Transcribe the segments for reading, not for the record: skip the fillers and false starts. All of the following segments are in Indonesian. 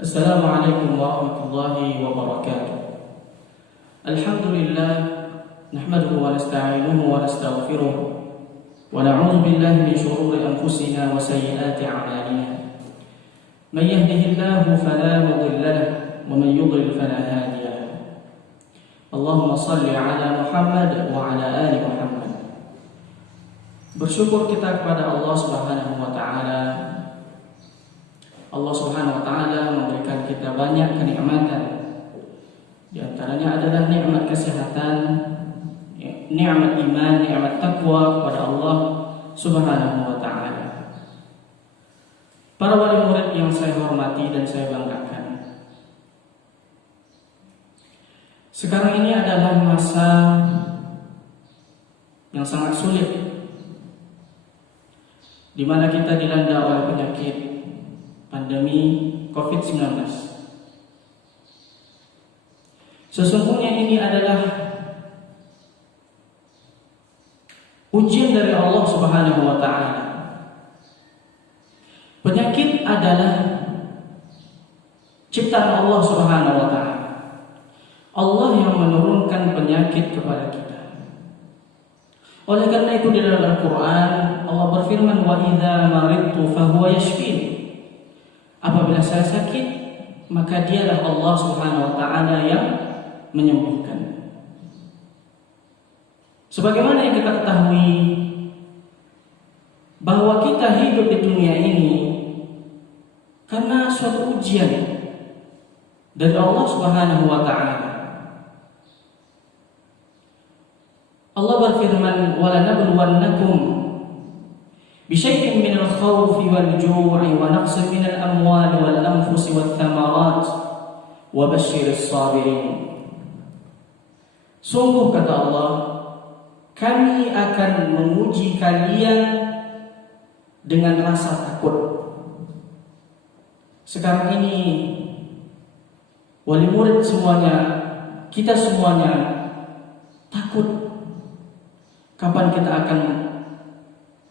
Assalamualaikum warahmatullahi wabarakatuh. Alhamdulillah, nahmaduhu wa nasta'inuhu wa nastaghfiruh wa na'udzu billahi min shururi anfusina wa sayyiati a'malina. Man yahdihillahu fala mudilla lahu wa man yudlil fala hadiya lahu. Allahumma shalli ala Muhammad wa ala ali Muhammad. Bersyukur kita kepada Allah Subhanahu wa taala. Allah Subhanahu wa taala memberikan kita banyak kenikmatan. Di antaranya adalah nikmat kesehatan, nikmat iman, nikmat takwa kepada Allah Subhanahu wa taala. Para wali murid yang saya hormati dan saya banggakan. Sekarang ini adalah masa yang sangat sulit, di mana kita dilanda oleh penyakit pandemi COVID-19. Sesungguhnya ini adalah ujian dari Allah Subhanahu wa taala. Penyakit adalah ciptaan Allah Subhanahu wa taala. Allah yang menurunkan penyakit kepada kita. Oleh karena itu di dalam Al-Qur'an Allah berfirman, "Wa idza maridtu fahuwa yashfin." Apabila saya sakit, maka dialah Allah Subhanahu wa taala yang menyembuhkan. Sebagaimana yang kita ketahui bahwa kita hidup di dunia ini karena suatu ujian dari Allah Subhanahu wa taala. Allah berfirman, "Wa lanabluwannakum بشيء من الخوف والجوع ونقص من الأموال والأنفس والثمرات وبشر الصابرين." Sungguh kata Allah, kami akan menguji kalian dengan rasa takut. Sekarang ini wali murid semuanya, kita semuanya takut kapan kita akan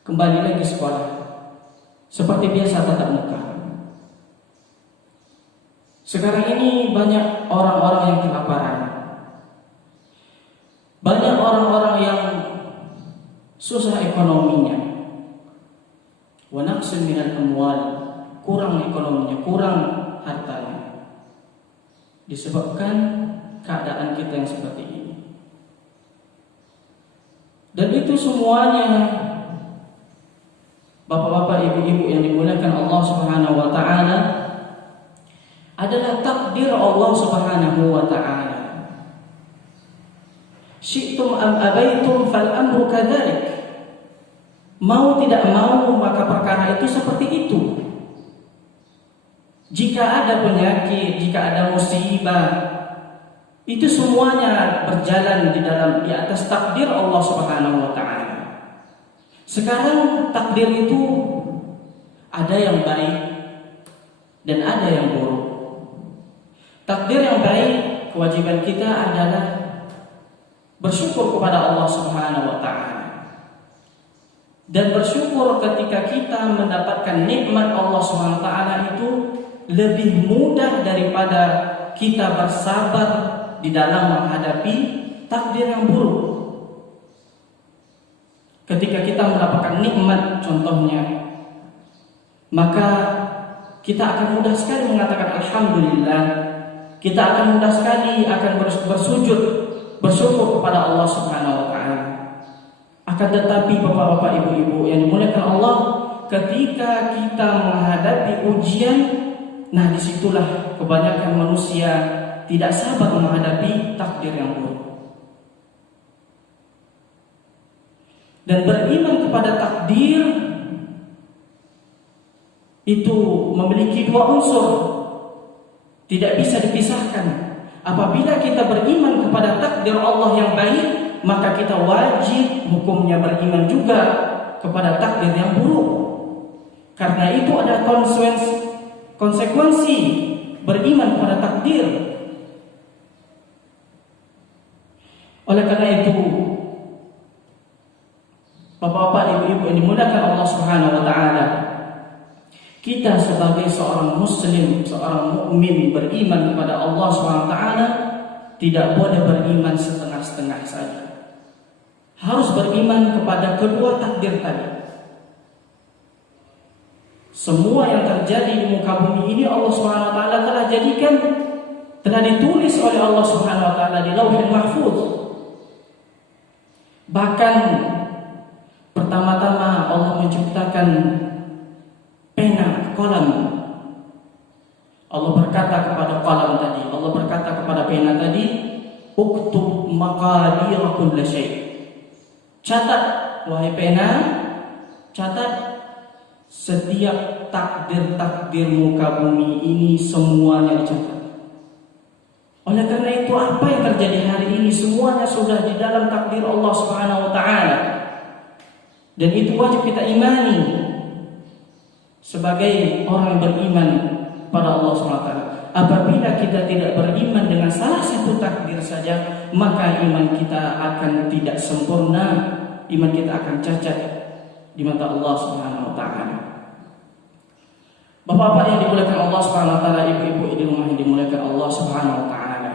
kembali lagi sekolah seperti biasa tatap muka. Sekarang ini banyak orang-orang yang kelaparan, banyak orang-orang yang susah ekonominya, wa naqsin minal amwal, kurang ekonominya, kurang hartanya, disebabkan keadaan kita yang seperti ini. Dan itu semuanya, bapak-bapak, ibu-ibu yang dimuliakan Allah Subhanahu wa taala, adalah takdir Allah Subhanahu wa taala. Syi'tum am abaitum fal amru kadzalik. Mau tidak mau maka perkara itu seperti itu. Jika ada penyakit, jika ada musibah, itu semuanya berjalan di atas takdir Allah Subhanahu wa taala. Sekarang takdir itu ada yang baik dan ada yang buruk. Takdir yang baik, kewajiban kita adalah bersyukur kepada Allah Subhanahu wa taala. Dan bersyukur ketika kita mendapatkan nikmat Allah Subhanahu wa taala itu lebih mudah daripada kita bersabar di dalam menghadapi takdir yang buruk. Ketika kita mendapatkan nikmat contohnya, maka kita akan mudah sekali mengatakan alhamdulillah. Kita akan mudah sekali akan bersujud, bersyukur kepada Allah Subhanahu wa taala. Akan tetapi bapak-bapak, ibu-ibu yang dimuliakan Allah, ketika kita menghadapi ujian, nah disitulah kebanyakan manusia tidak sabar menghadapi takdir yang buruk. Dan beriman kepada takdir itu memiliki dua unsur, tidak bisa dipisahkan. Apabila kita beriman kepada takdir Allah yang baik, maka kita wajib hukumnya beriman juga kepada takdir yang buruk. Karena itu ada konsekuensi beriman kepada takdir. Oleh karena itu, bapak-bapak, ibu-ibu yang dimuliakan Allah Subhanahu wa taala, Kita sebagai seorang muslim, seorang mukmin beriman kepada Allah SWT tidak boleh beriman setengah-setengah saja. Harus beriman kepada kedua takdir tadi. Semua yang terjadi di muka bumi ini Allah SWT telah jadikan, telah ditulis oleh Allah SWT di Lauhul Mahfuz. Bahkan pertama-tama Allah menciptakan pena, qalam. Allah berkata kepada qalam tadi, Allah berkata kepada pena tadi, uktub maqadir kulli syai'. Catat wahai pena, catat setiap takdir-takdir muka bumi ini semuanya dicatat. Oleh karena itu apa yang terjadi hari ini semuanya sudah di dalam takdir Allah Subhanahu wa taala. Dan itu wajib kita imani sebagai orang yang beriman pada Allah Subhanahu wa taala. Apabila kita tidak beriman dengan salah satu takdir saja, maka iman kita akan tidak sempurna, iman kita akan cacat di mata Allah Subhanahu wa taala. Bapak-bapak yang dimuliakan Allah Subhanahu wa taala, ibu-ibu di rumah yang dimuliakan Allah Subhanahu wa taala.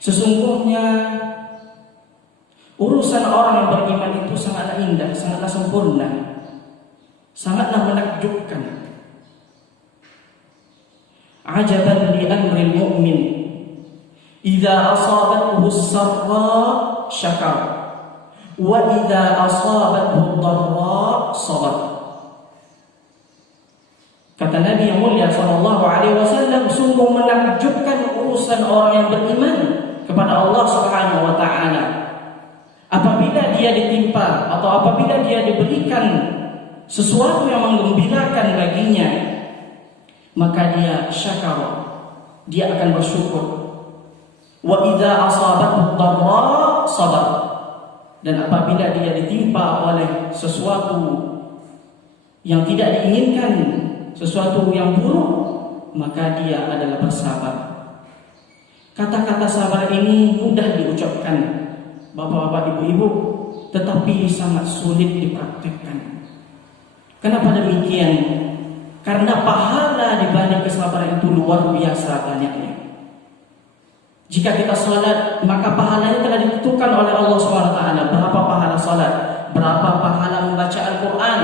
Sesungguhnya urusan orang yang beriman itu sangatlah indah, sangatlah sempurna, sangatlah menakjubkan. Ajaban li amril mu'min idza asabathu as-sarra syakar wa idza asabathu ad-dharra sabar. Kata Nabi yang mulia sallallahu alaihi wasallam, sungguh menakjubkan urusan orang yang beriman kepada Allah Subhanahu wa taala. Apabila dia ditimpa atau apabila dia diberikan sesuatu yang menggembirakan baginya, maka dia syakar, dia akan bersyukur. Wa idza asabathu dharra sabar. Dan apabila dia ditimpa oleh sesuatu yang tidak diinginkan, sesuatu yang buruk, maka dia adalah bersabar. Kata-kata sabar ini mudah diucapkan, bapak-bapak, ibu-ibu, tetapi sangat sulit dipraktikkan. Kenapa demikian? Karena pahala dibalik kesabaran itu luar biasa banyaknya. Jika kita salat, maka pahalanya telah ditentukan oleh Allah SWT. Berapa pahala salat? Berapa pahala membaca Al-Quran?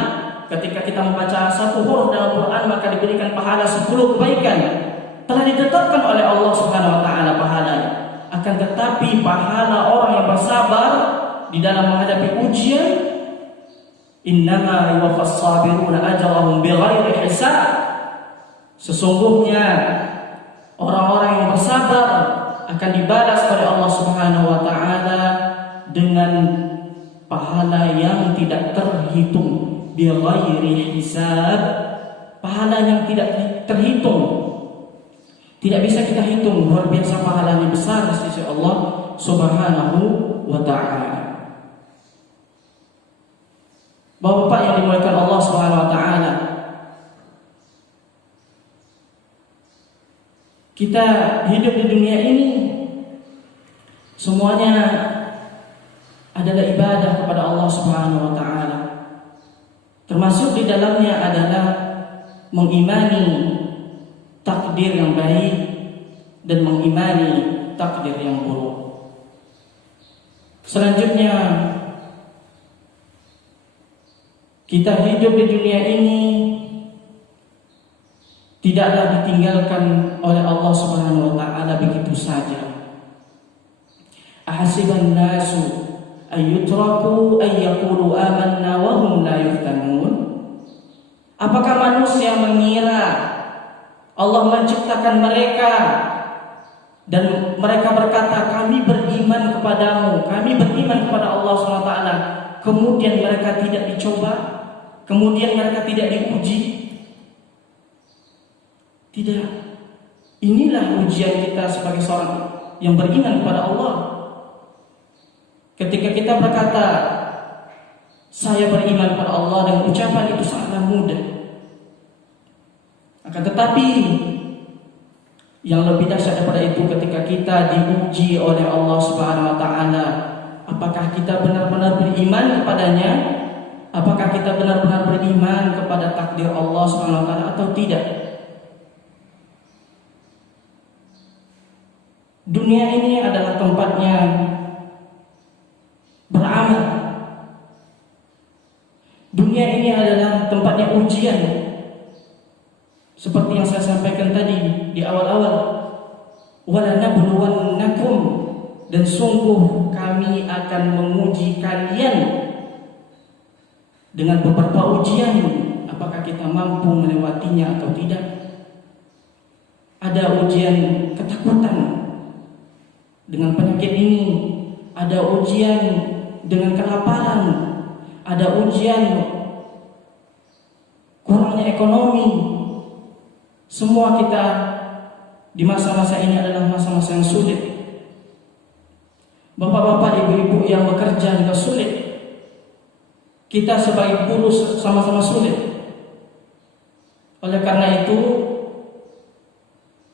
Ketika kita membaca satu huruf dalam Quran, maka diberikan pahala 10 kebaikan. Telah ditetapkan oleh Allah Subhanahu wa taala pahalanya. Akan tetapi pahala orang yang bersabar di dalam menghadapi ujian, innama yuwaffas sabiruna ajrahum bighairi hisab. Sesungguhnya orang-orang yang bersabar akan dibalas oleh Allah Subhanahu wa taala dengan pahala yang tidak terhitung. Bighairi hisab, pahala yang tidak terhitung, tidak bisa kita hitung. Luar biasa pahalanya besar di sisi Allah Subhanahu wa taala. Bapak yang dimuliakan Allah Subhanahu wa taala, kita hidup di dunia ini semuanya adalah ibadah kepada Allah Subhanahu wa taala. Termasuk di dalamnya adalah mengimani takdir yang baik dan mengimani takdir yang buruk. Selanjutnya, kita hidup di dunia ini tidaklah ditinggalkan oleh Allah Subhanahu wa taala begitu saja. Ahasiban nasu ayyutraku ayyaqulu amanna wa hum la yuftanun. Apakah manusia mengira Allah menciptakan mereka dan mereka berkata, kami beriman kepadamu, kami beriman kepada Allah SWT, kemudian mereka tidak dicoba, kemudian mereka tidak diuji? Tidak. Inilah ujian kita sebagai seorang yang beriman kepada Allah. Ketika kita berkata, saya beriman kepada Allah, dan ucapan itu sangatlah mudah. Akan tetapi yang lebih dahsyat daripada itu, ketika kita diuji oleh Allah Subhanahu wa taala, apakah kita benar-benar beriman kepadanya Apakah kita benar-benar beriman kepada takdir Allah Subhanahu wa taala atau tidak? Dunia ini adalah tempatnya beramal. Dunia ini adalah tempatnya ujian. Seperti yang saya sampaikan tadi di awal-awal, wala nabluwannakum, dan sungguh kami akan menguji kalian dengan beberapa ujian, apakah kita mampu melewatinya atau tidak. Ada ujian ketakutan dengan penyakit ini, ada ujian dengan kelaparan, ada ujian kurangnya ekonomi. Semua kita di masa-masa ini adalah masa-masa yang sulit. Bapak-bapak, ibu-ibu yang bekerja juga sulit. Kita sebagai buruh sama-sama sulit. Oleh karena itu,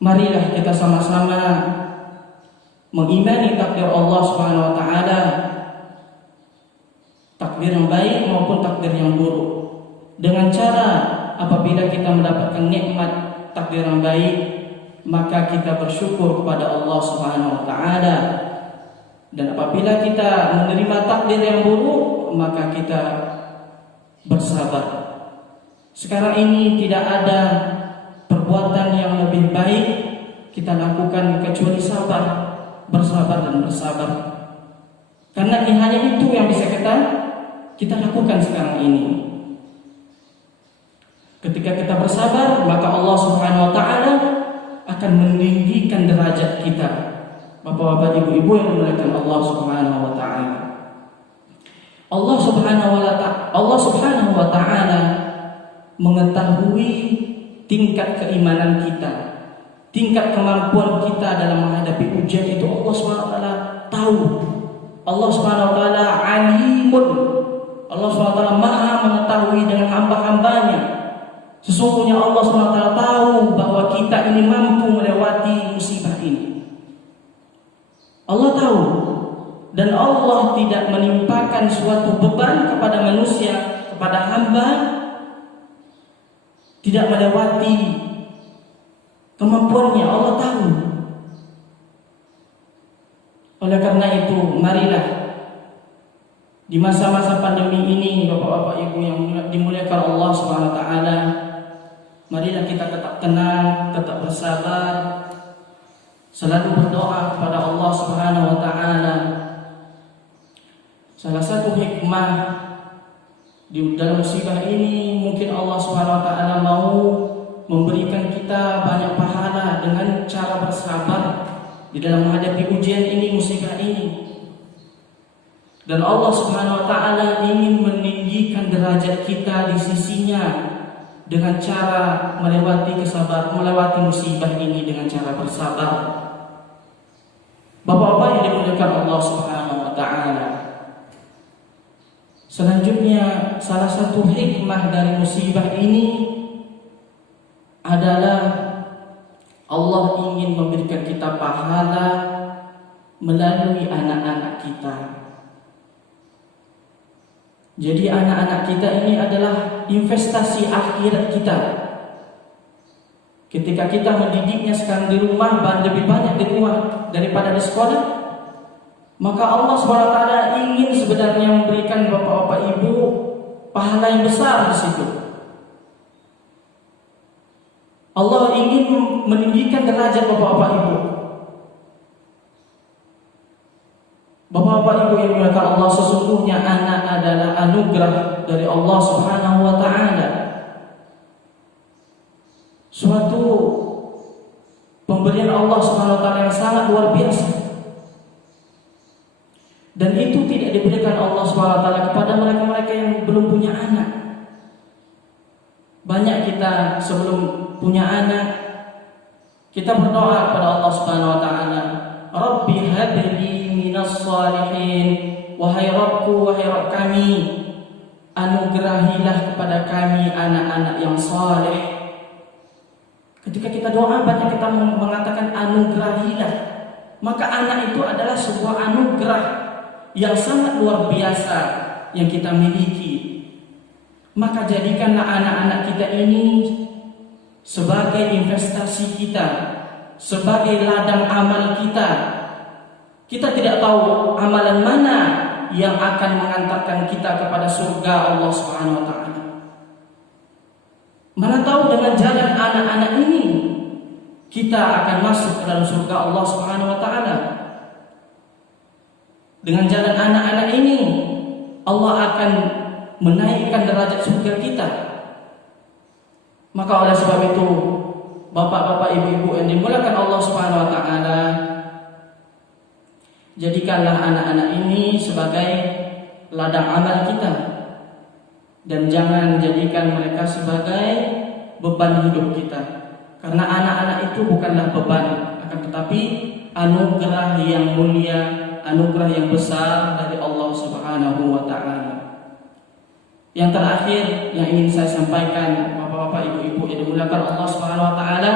marilah kita sama-sama mengimani takdir Allah Subhanahu wa taala, takdir yang baik maupun takdir yang buruk. Dengan cara apabila kita mendapatkan nikmat takdir yang baik, maka kita bersyukur kepada Allah Subhanahu wa taala. Dan apabila kita menerima takdir yang buruk, maka kita bersabar. Sekarang ini tidak ada perbuatan yang lebih baik kita lakukan kecuali sabar, bersabar dan bersabar. Karena hanya itu yang bisa kita lakukan sekarang ini. Ketika kita bersabar, maka Allah Subhanahu wa taala akan meninggikan derajat kita. Bapak-bapak, ibu-ibu yang dimuliakan Allah Subhanahu wa taala. Allah Subhanahu wa taala mengetahui tingkat keimanan kita, tingkat kemampuan kita dalam menghadapi ujian itu. Allah Subhanahu wa taala tahu. Allah Subhanahu wa taala alimun. Allah Subhanahu wa taala Maha mengetahui dengan hamba-hambanya. Sesungguhnya Allah SWT tahu bahwa kita ini mampu melewati musibah ini. Allah tahu, dan Allah tidak menimpakan suatu beban kepada manusia, kepada hamba, tidak melewati kemampuannya. Allah tahu. Oleh karena itu, marilah di masa-masa pandemi ini, bapak-bapak, ibu yang dimuliakan Allah Subhanahu wa taala, marilah kita tetap tenang, tetap bersabar, selalu berdoa kepada Allah Subhanahu wa taala. Salah satu hikmah di dalam musibah ini, mungkin Allah Subhanahu wa taala mau memberikan kita banyak pahala dengan cara bersabar di dalam menghadapi ujian ini, musibah ini. Dan Allah Subhanahu wa taala ingin meninggikan derajat kita di sisinya dengan cara melewati musibah ini dengan cara bersabar. Bapak-bapak yang dimuliakan Allah Subhanahu wa taala. Selanjutnya, salah satu hikmah dari musibah ini adalah Allah ingin memberikan kita pahala melalui anak-anak kita. Jadi anak-anak kita ini adalah investasi akhirat kita. Ketika kita mendidiknya sekarang di rumah, lebih banyak di rumah daripada di sekolah, maka Allah SWT ingin sebenarnya memberikan bapak-bapak ibu pahala yang besar di situ. Allah ingin meninggikan derajat bapak-bapak ibu. Bapak-bapak ibu yang dimuliakan Allah, sesungguhnya anak adalah anugerah dari Allah Subhanahu wa taala. Suatu pemberian Allah Subhanahu wa taala yang sangat luar biasa. Dan itu tidak diberikan Allah Subhanahu wa taala kepada mereka-mereka yang belum punya anak. Banyak kita sebelum punya anak, kita berdoa kepada Allah Subhanahu wa taala, Rabbi habli minas salihin, wahai Rabbku, wahai Rabb kami, anugerahilah kepada kami anak-anak yang saleh. Ketika kita doa, banyak kita mengatakan anugerahilah. Maka anak itu adalah sebuah anugerah yang sangat luar biasa yang kita miliki. Maka jadikanlah anak-anak kita ini sebagai investasi kita, sebagai ladang amal kita. Kita tidak tahu amalan mana yang akan mengantarkan kita kepada surga Allah Subhanahu wa taala. Mana tahu dengan jalan anak-anak ini kita akan masuk ke dalam surga Allah Subhanahu wa taala. Dengan jalan anak-anak ini Allah akan menaikkan derajat surga kita. Maka oleh sebab itu, bapak-bapak, ibu-ibu yang dimuliakan Allah Subhanahu wa taala, jadikanlah anak-anak ini sebagai ladang amal kita dan jangan jadikan mereka sebagai beban hidup kita. Karena anak-anak itu bukanlah beban, akan tetapi anugerah yang mulia, anugerah yang besar dari Allah Subhanahu wa taala. Yang terakhir yang ingin saya sampaikan, bapak-bapak, ibu-ibu yang dimuliakan Allah Subhanahu wa taala,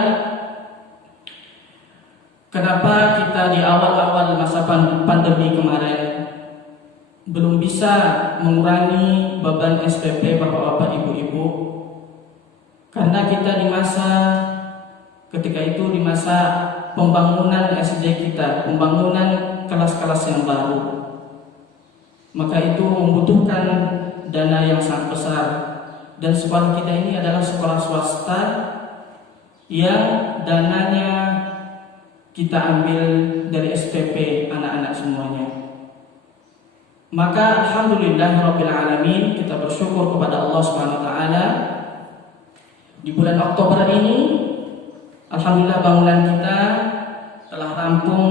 kenapa kita di awal-awal masa pandemi kemarin belum bisa mengurangi beban SPP bapak-bapak, ibu-ibu? Karena kita di masa ketika itu, di masa pembangunan SD kita, pembangunan kelas-kelas yang baru, maka itu membutuhkan dana yang sangat besar. Dan sekolah kita ini adalah sekolah swasta yang dananya kita ambil dari SPP anak-anak semuanya. Maka alhamdulillahirabbil alamin, kita bersyukur kepada Allah Subhanahu wa taala. Di bulan Oktober ini alhamdulillah bangunan kita telah rampung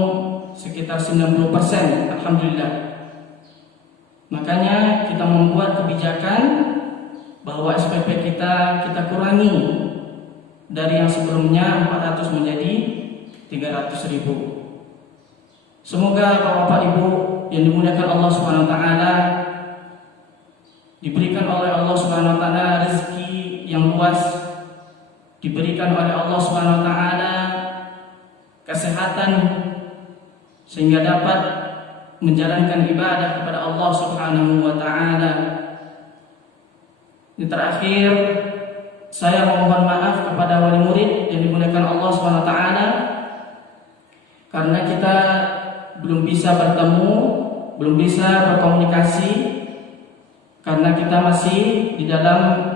sekitar 90%, alhamdulillah. Makanya kita membuat kebijakan bahwa SPP kita kurangi dari yang sebelumnya 400 menjadi 300.000. Semoga Bapak Ibu yang dimuliakan Allah Subhanahu wa taala diberikan oleh Allah Subhanahu wa taala rezeki yang luas, diberikan oleh Allah Subhanahu wa taala kesehatan sehingga dapat menjalankan ibadah kepada Allah Subhanahu wa taala. Di terakhir, saya memohon maaf kepada wali murid yang dimuliakan Allah Subhanahu wa taala karena kita belum bisa bertemu, belum bisa berkomunikasi karena kita masih di dalam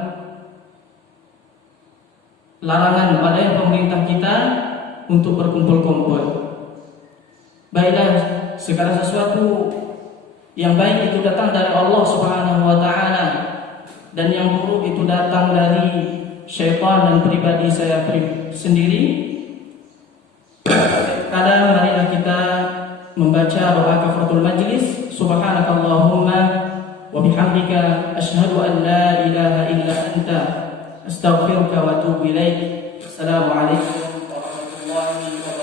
larangan oleh pemerintah kita untuk berkumpul-kumpul. Baiklah, segala sesuatu yang baik itu datang dari Allah Subhanahu wa taala dan yang buruk itu datang dari syaitan dan pribadi saya sendiri. Kadang marilah kita membaca doa kafaratul majlis. Subhanakallahumma wa bihamdika asyhadu an la ilaha illa anta astaghfiruka wa atubu ilaik. Assalamualaikum warahmatullahi wabarakatuh.